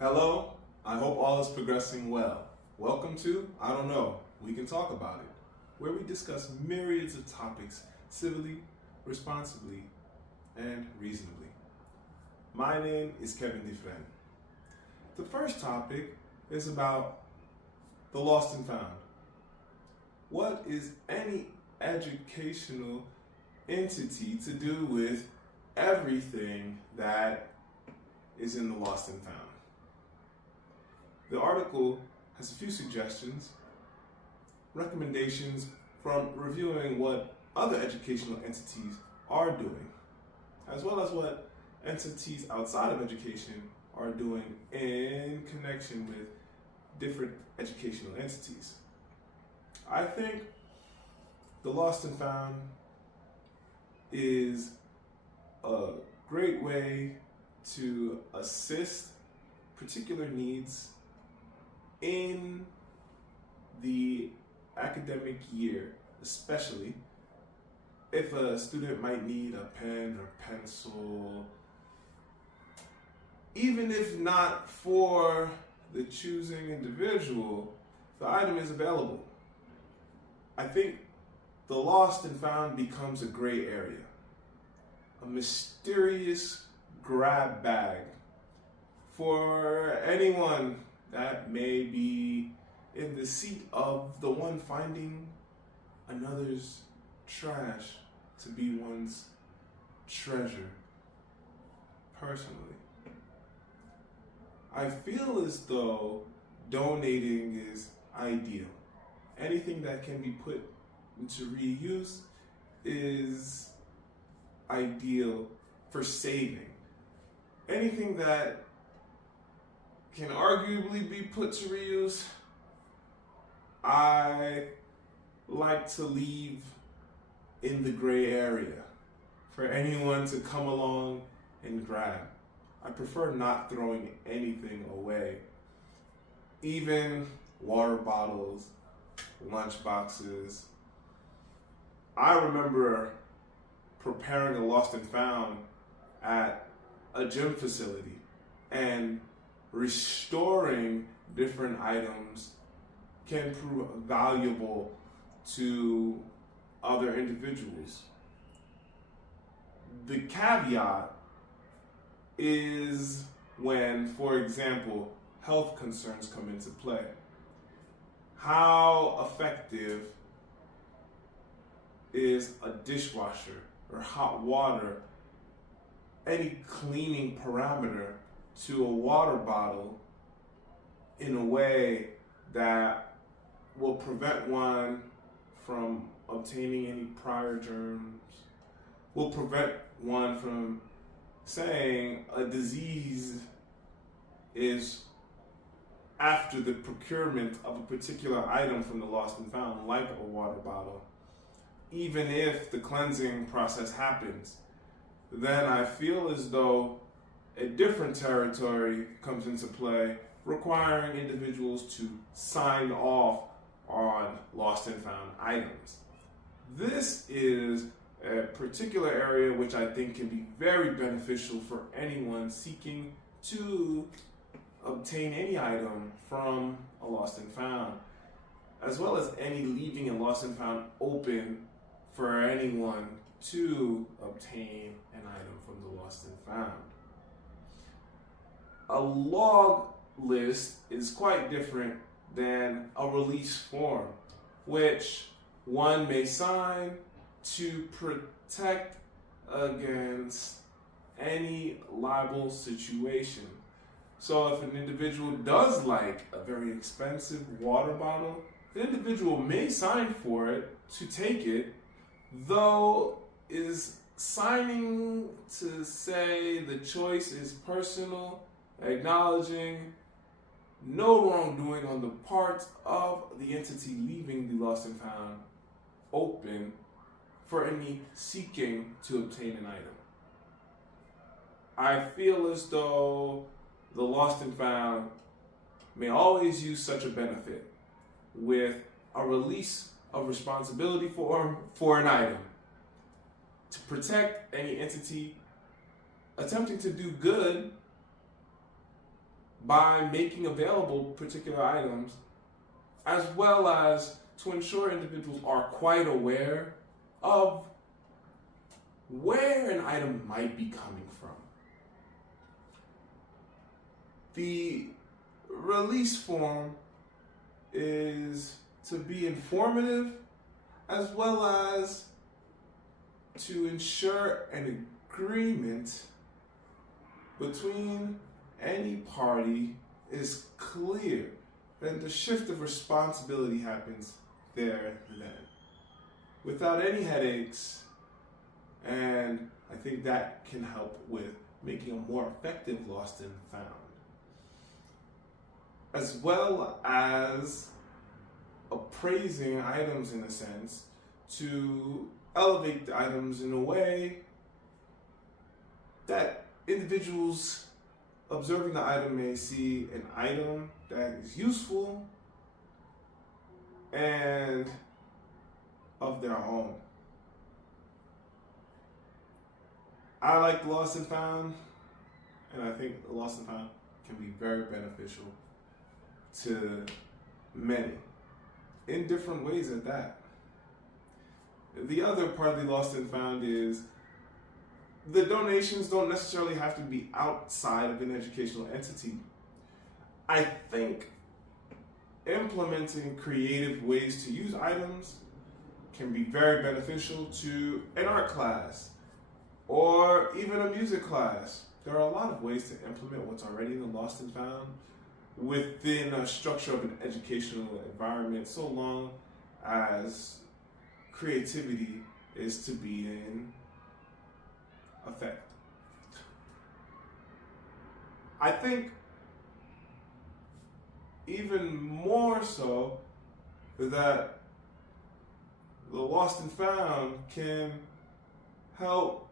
Hello, I hope all is progressing well. Welcome to I Don't Know, We Can Talk About It, where we discuss myriads of topics civilly, responsibly, and reasonably. My name is Kevin Dufresne. The first topic is about the lost and found. What is any educational entity to do with everything that is in the lost and found? The article has a few suggestions, recommendations from reviewing what other educational entities are doing, as well as what entities outside of education are doing in connection with different educational entities. I think the lost and found is a great way to assist particular needs in the academic year, especially if a student might need a pen or pencil, even if not for the choosing individual, the item is available. I think the lost and found becomes a gray area, a mysterious grab bag for anyone that may be in the seat of the one finding another's trash to be one's treasure. Personally, I feel as though donating is ideal. Anything that can be put into reuse is ideal for saving. Anything that can arguably be put to reuse, I like to leave in the gray area for anyone to come along and grab. I prefer not throwing anything away. Even water bottles, lunch boxes. I remember preparing a lost and found at a gym facility, and restoring different items can prove valuable to other individuals. The caveat is when, for example, health concerns come into play. How effective is a dishwasher or hot water, any cleaning parameter to a water bottle in a way that will prevent one from obtaining any prior germs, will prevent one from saying a disease is after the procurement of a particular item from the lost and found, like a water bottle. Even if the cleansing process happens, then I feel as though a different territory comes into play, requiring individuals to sign off on lost and found items. This is a particular area which I think can be very beneficial for anyone seeking to obtain any item from a lost and found, as well as any leaving a lost and found open for anyone to obtain an item from the lost and found. A log list is quite different than a release form, which one may sign to protect against any liable situation. So if an individual does like a very expensive water bottle, the individual may sign for it to take it, though is signing to say the choice is personal, acknowledging no wrongdoing on the part of the entity leaving the lost and found open for any seeking to obtain an item. I feel as though the lost and found may always use such a benefit with a release of responsibility for an item to protect any entity attempting to do good by making available particular items, as well as to ensure individuals are quite aware of where an item might be coming from. The release form is to be informative as well as to ensure an agreement between any party is clear, then the shift of responsibility happens there and then, without any headaches, and I think that can help with making a more effective lost and found, as well as appraising items in a sense to elevate the items in a way that individuals observing the item may see an item that is useful and of their own. I like lost and found, and I think lost and found can be very beneficial to many, in different ways at that. The other part of the lost and found is the donations don't necessarily have to be outside of an educational entity. I think implementing creative ways to use items can be very beneficial to an art class or even a music class. There are a lot of ways to implement what's already in the lost and found within a structure of an educational environment, so long as creativity is to be in effect. I think even more so that the lost and found can help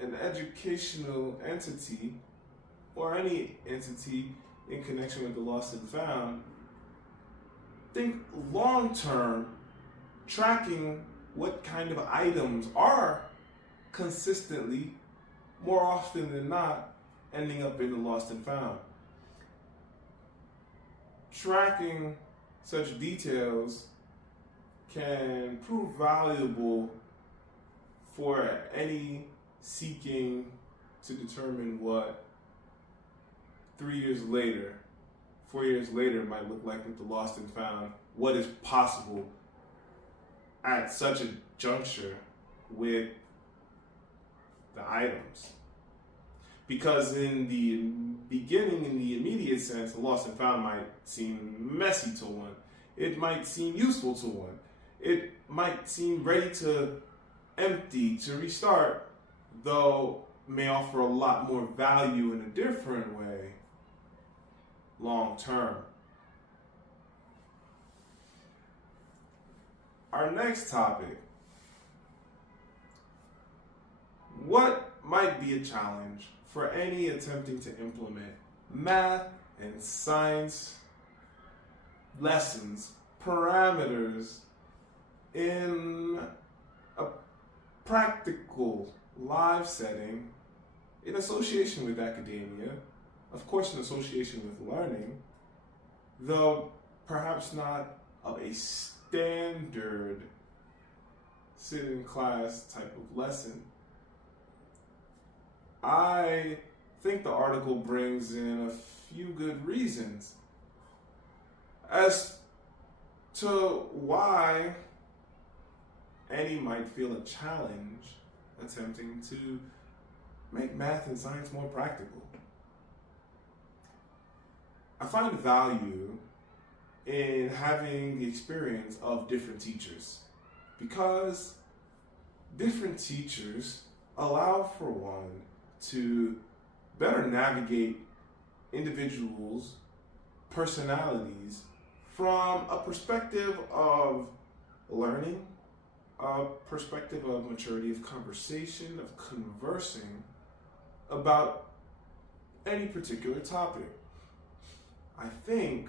an educational entity or any entity in connection with the lost and found think long term, tracking what kind of items are consistently, more often than not, ending up in the lost and found. Tracking such details can prove valuable for any seeking to determine what 3 years later, 4 years later might look like with the lost and found, what is possible at such a juncture with the items. Because in the beginning, in the immediate sense, the lost and found might seem messy to one. It might seem useful to one. It might seem ready to empty, to restart, though may offer a lot more value in a different way long term. Our next topic: what might be a challenge for any attempting to implement math and science lessons, parameters in a practical live setting in association with academia, of course in association with learning, though perhaps not of a standard sit-in class type of lesson. I think the article brings in a few good reasons as to why any might feel a challenge attempting to make math and science more practical. I find value in having the experience of different teachers because different teachers allow for one to better navigate individuals' personalities from a perspective of learning, a perspective of maturity of conversation, of conversing about any particular topic. I think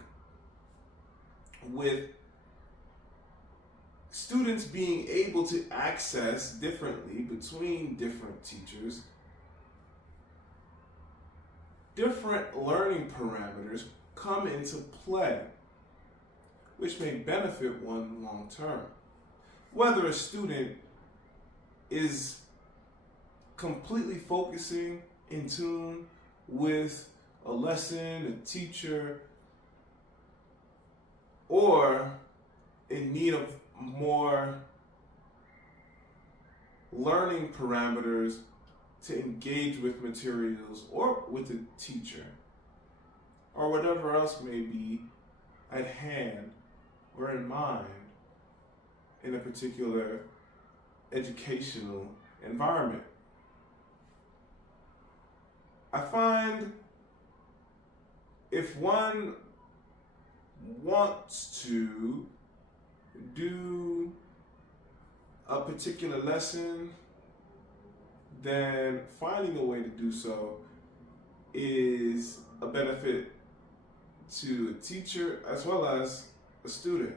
with students being able to access differently between different teachers, different learning parameters come into play, which may benefit one long term. Whether a student is completely focusing in tune with a lesson, a teacher, or in need of more learning parameters to engage with materials or with a teacher, or whatever else may be at hand or in mind in a particular educational environment. I find if one wants to do a particular lesson, then finding a way to do so is a benefit to a teacher as well as a student.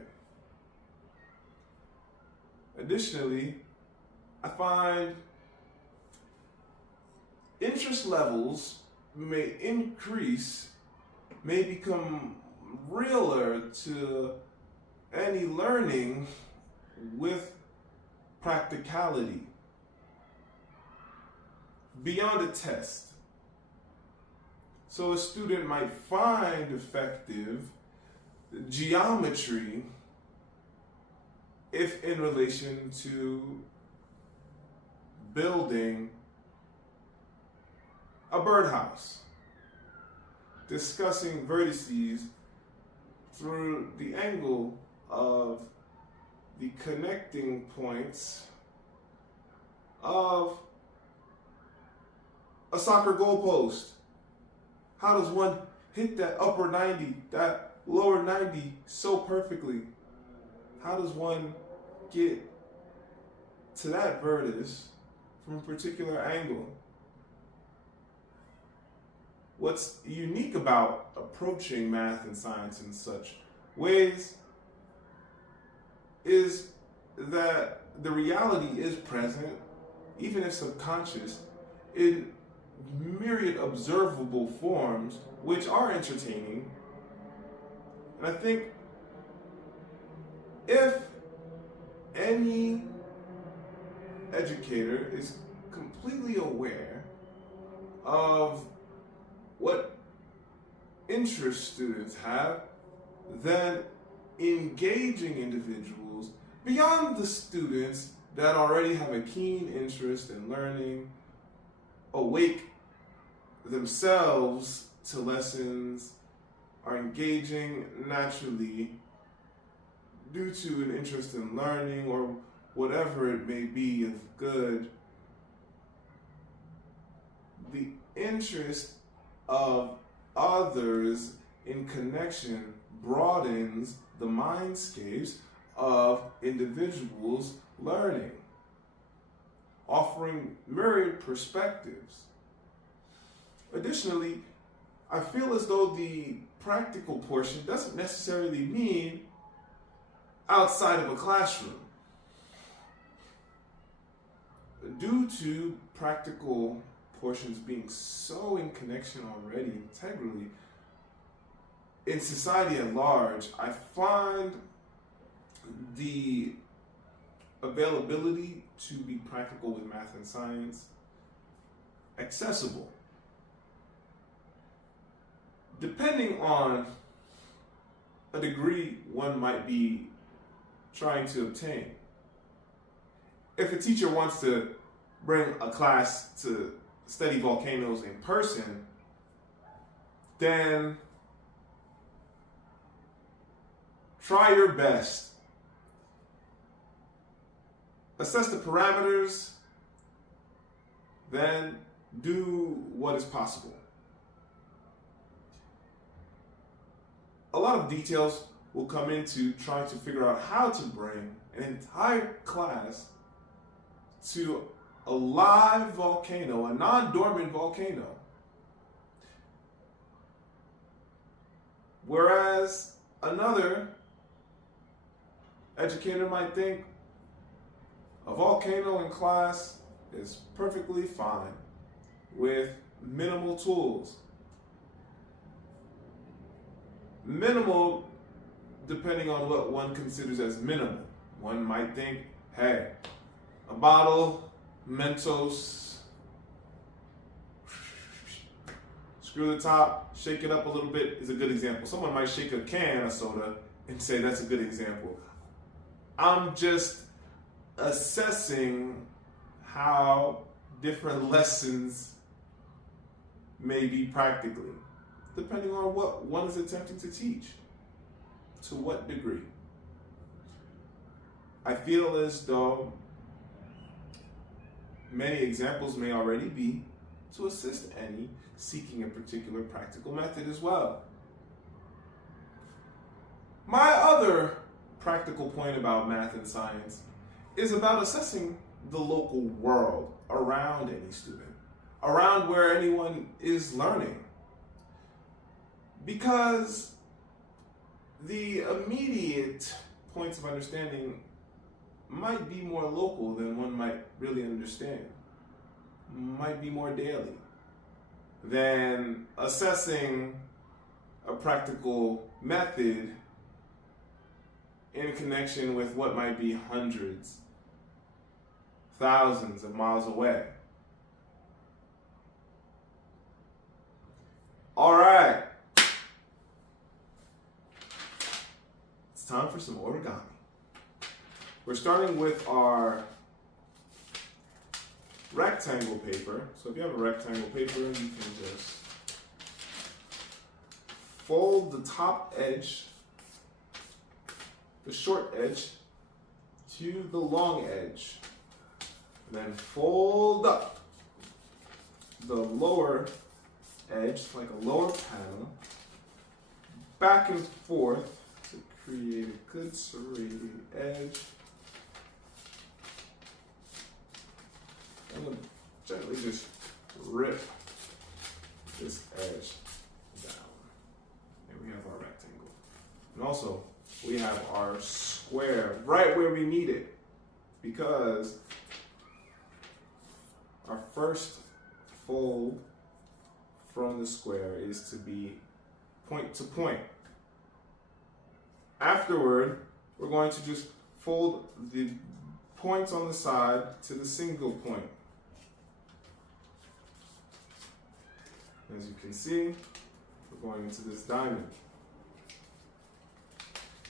Additionally, I find interest levels may increase, may become realer to any learning with practicality beyond a test. So a student might find effective geometry if in relation to building a birdhouse, discussing vertices through the angle of the connecting points of a soccer goalpost. How does one hit that upper 90, that lower 90 so perfectly? How does one get to that vertex from a particular angle? What's unique about approaching math and science in such ways is that the reality is present, even if subconscious, in myriad observable forms which are entertaining. And I think if any educator is completely aware of what interest students have, then engaging individuals beyond the students that already have a keen interest in learning, awake themselves to lessons, are engaging naturally due to an interest in learning or whatever it may be of good. The interest of others in connection broadens the mindscapes of individuals learning, offering myriad perspectives. Additionally, I feel as though the practical portion doesn't necessarily mean outside of a classroom. Due to practical portions being so in connection already, integrally, in society at large, I find the availability to be practical with math and science accessible. Depending on a degree one might be trying to obtain. If a teacher wants to bring a class to study volcanoes in person, then try your best. Assess the parameters, then do what is possible. A lot of details will come into trying to figure out how to bring an entire class to a live volcano, a non-dormant volcano. Whereas another educator might think a volcano in class is perfectly fine with minimal tools. Minimal, depending on what one considers as minimal. One might think, hey, a bottle, Mentos, screw the top, shake it up a little bit is a good example. Someone might shake a can of soda and say that's a good example. I'm just assessing how different lessons may be practically, depending on what one is attempting to teach, to what degree. I feel as though many examples may already be to assist any seeking a particular practical method as well. My other practical point about math and science is about assessing the local world around any student, around where anyone is learning. Because the immediate points of understanding might be more local than one might really understand, might be more daily than assessing a practical method in connection with what might be hundreds, thousands of miles away. All right. It's time for some origami. We're starting with our rectangle paper. So if you have a rectangle paper, you can just fold the top edge, the short edge, to the long edge. And then fold up the lower edge, like a lower panel, back and forth to create a good serrated edge. I'm going to gently just rip this edge down. And we have our rectangle. And also, we have our square right where we need it, because our first fold from the square is to be point to point. Afterward, we're going to just fold the points on the side to the single point. As you can see, we're going into this diamond.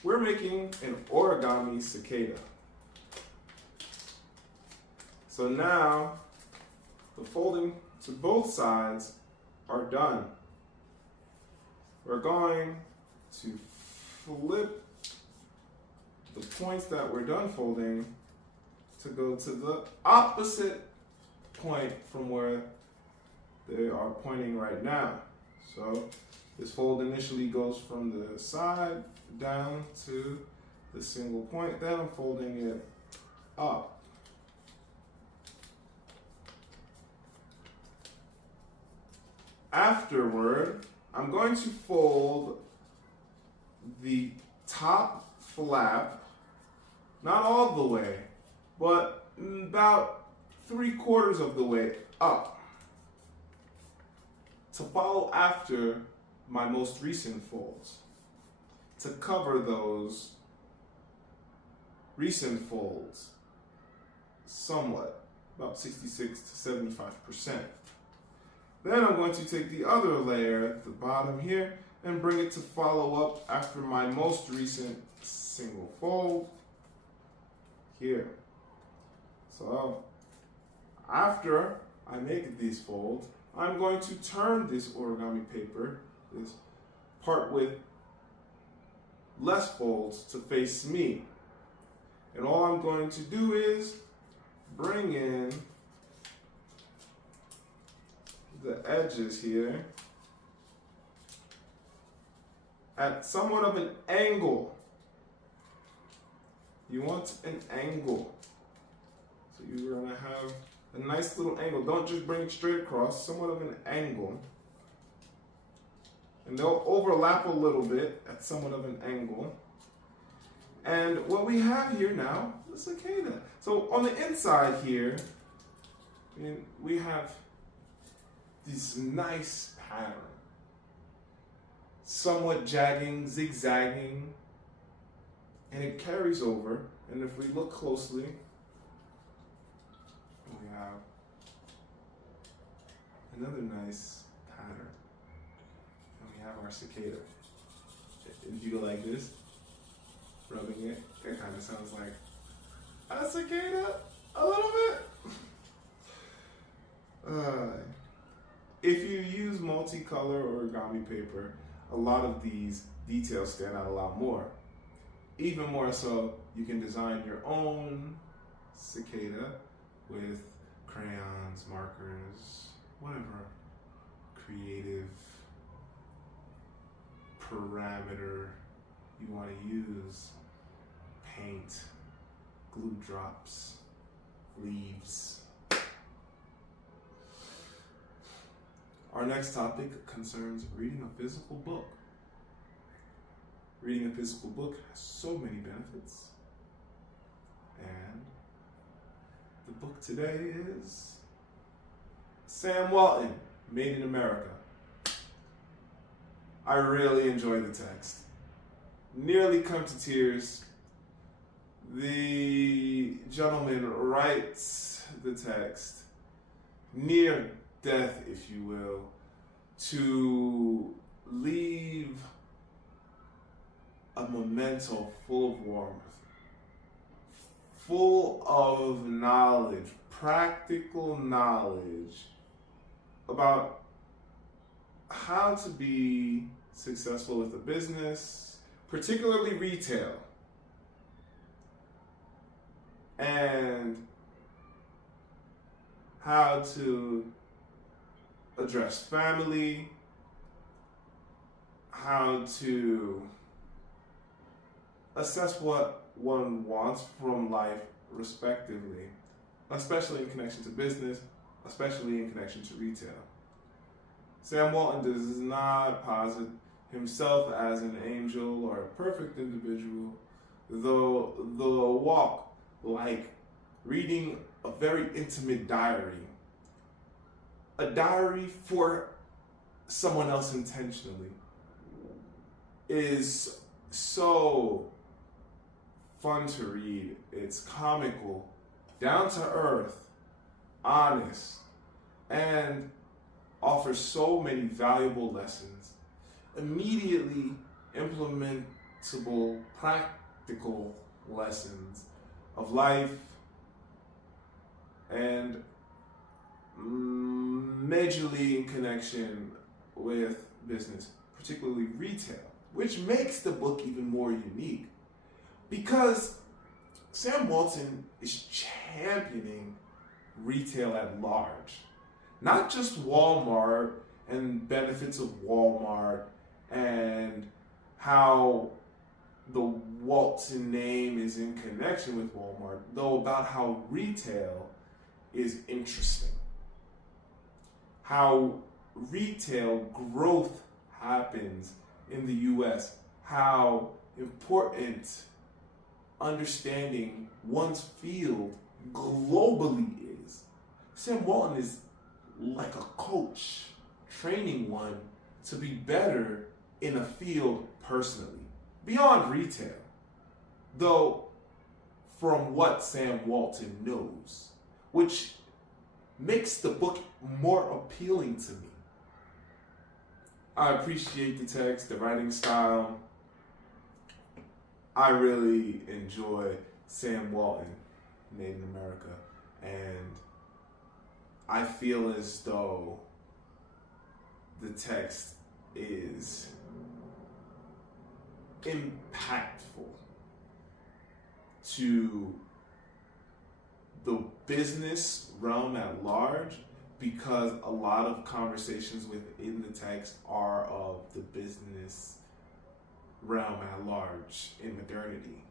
We're making an origami cicada. So now, the folding to both sides are done. We're going to flip the points that we're done folding to go to the opposite point from where they are pointing right now. So this fold initially goes from the side down to the single point, then I'm folding it up. Afterward, I'm going to fold the top flap, not all the way, but about 3/4 of the way up, to follow after my most recent folds, to cover those recent folds somewhat, about 66 to 75%. Then I'm going to take the other layer at the bottom here and bring it to follow up after my most recent single fold here. So after I make these folds, I'm going to turn this origami paper, this part with less folds, to face me. And all I'm going to do is bring in the edges here at somewhat of an angle. You want an angle. So you're going to have a nice little angle. Don't just bring it straight across, somewhat of an angle. And they'll overlap a little bit at somewhat of an angle. And what we have here now is a cicada. So on the inside here, we have this nice pattern. somewhat jagging, zigzagging, and it carries over. And if we look closely, we have another nice pattern. And we have our cicada. If you go like this, rubbing it, it kind of sounds like a cicada a little bit. If you use multicolor origami paper, a lot of these details stand out a lot more. Even more so, you can design your own cicada with crayons, markers, whatever creative parameter you want to use. Paint, glue drops, leaves. Our next topic concerns reading a physical book. Reading a physical book has so many benefits. And the book today is Sam Walton, Made in America. I really enjoy the text. Nearly come to tears. The gentleman writes the text near death, if you will, to leave a memento full of warmth, full of knowledge, practical knowledge about how to be successful with a business, particularly retail, and how to address family, how to assess what one wants from life respectively, especially in connection to business, especially in connection to retail. Sam Walton does not posit himself as an angel or a perfect individual, though the walk, like reading a very intimate diary, a diary for someone else intentionally, is so fun to read. It's comical, down to earth, honest, and offers so many valuable lessons, immediately implementable, practical lessons of life, and majorly in connection with business, particularly retail, which makes the book even more unique because Sam Walton is championing retail at large. Not just Walmart and benefits of Walmart and how the Walton name is in connection with Walmart, though about how retail is interesting. How retail growth happens in the US, how important understanding one's field globally is. Sam Walton is like a coach, training one to be better in a field personally, beyond retail. Though, from what Sam Walton knows, which makes the book more appealing to me. I appreciate the text, the writing style. I really enjoy Sam Walton, Made in America, and I feel as though the text is impactful to the business realm at large, because a lot of conversations within the text are of the business realm at large in modernity.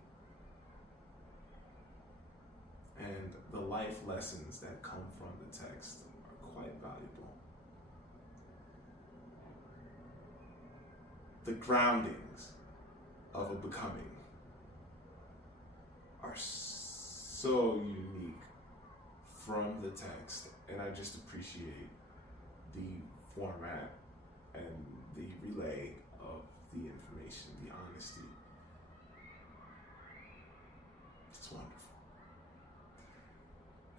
And the life lessons that come from the text are quite valuable. The groundings of a becoming are so unique from the text, and I just appreciate the format and the relay of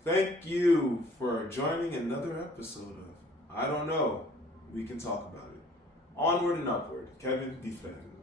Thank you for joining another episode of I Don't Know. We Can Talk About It. Onward and Upward. Kevin Dufresne.